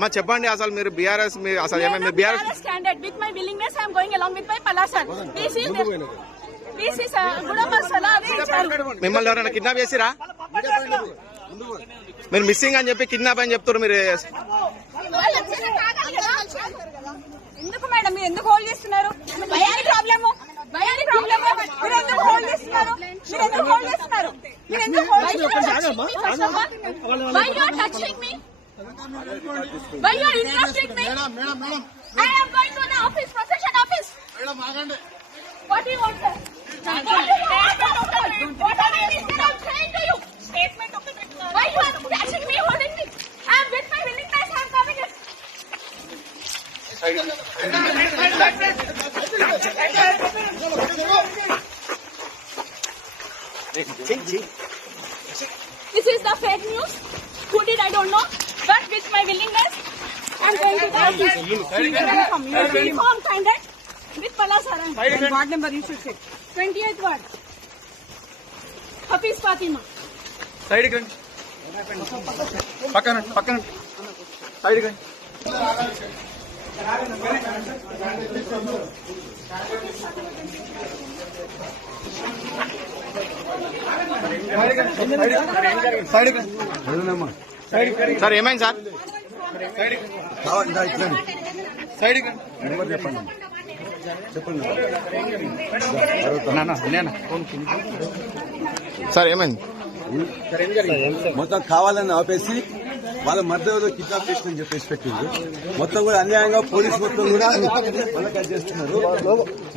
మా చెప్పండి అసలు మీరు బీఆర్ఎస్ మీరు అసలు ఏమైనా BRS. This is the, this is uh, Gura Masala. అదే ఇచ్చారు. మిమ్మల్ని ఎవరైనా కిడ్నాప్ చేసిరా? మీరు మిస్సింగ్ అని చెప్పి కిడ్నాప్ అని చెప్తారు మీరు. ఎందుకు మేడం? మీరు ఎందుకు హోల్డ్ చేస్తున్నారు? ప్రాబ్లము ప్రాబ్లము మీరు ఎందుకు హోల్డ్ చేస్తున్నారు? మీరు ఎందుకు హోల్డ్ చేస్తున్నారు? హోల్డ్ చేస్తున్నారు why you are touching me why you are interesting me I am going to the office procession office What do you want, sir? What do you want? What are you instead of saying to you? Statement of the Why you are catching me, holding me? I am with my willingness, I am coming in. This is the fake news. Who did I don't know. But with my willingness, I am going to the office. Uniform, uniform standard with Palasaran. And ward number you should say. 28th ward. Hafiz Fatima. సైడ్కి రండి పక్కన పక్కన సైడ్కి రండి సైడ్కి రండి sir ఏమైంది sir? సైడ్కి రండి చెప్పండి చెప్పండి నాన్న సార్ ఏమైంది? మొత్తం కావాలని ఆపేసి వాళ్ళ మధ్యలో కిడ్నాప్ చేసిన చెప్పేసి పెట్టింది మొత్తం కూడా అన్యాయంగా పోలీస్ మొత్తం కూడా చేస్తున్నారు.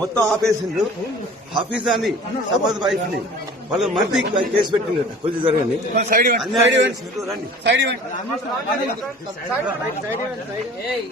మొత్తం ఆపేసిండ్రు. హఫీజాని సమాజ్ వైఫ్ని వాళ్ళ మధ్య కేసు పెట్టిండ్రు. కొద్ది జరగండి అన్యాయం రండి.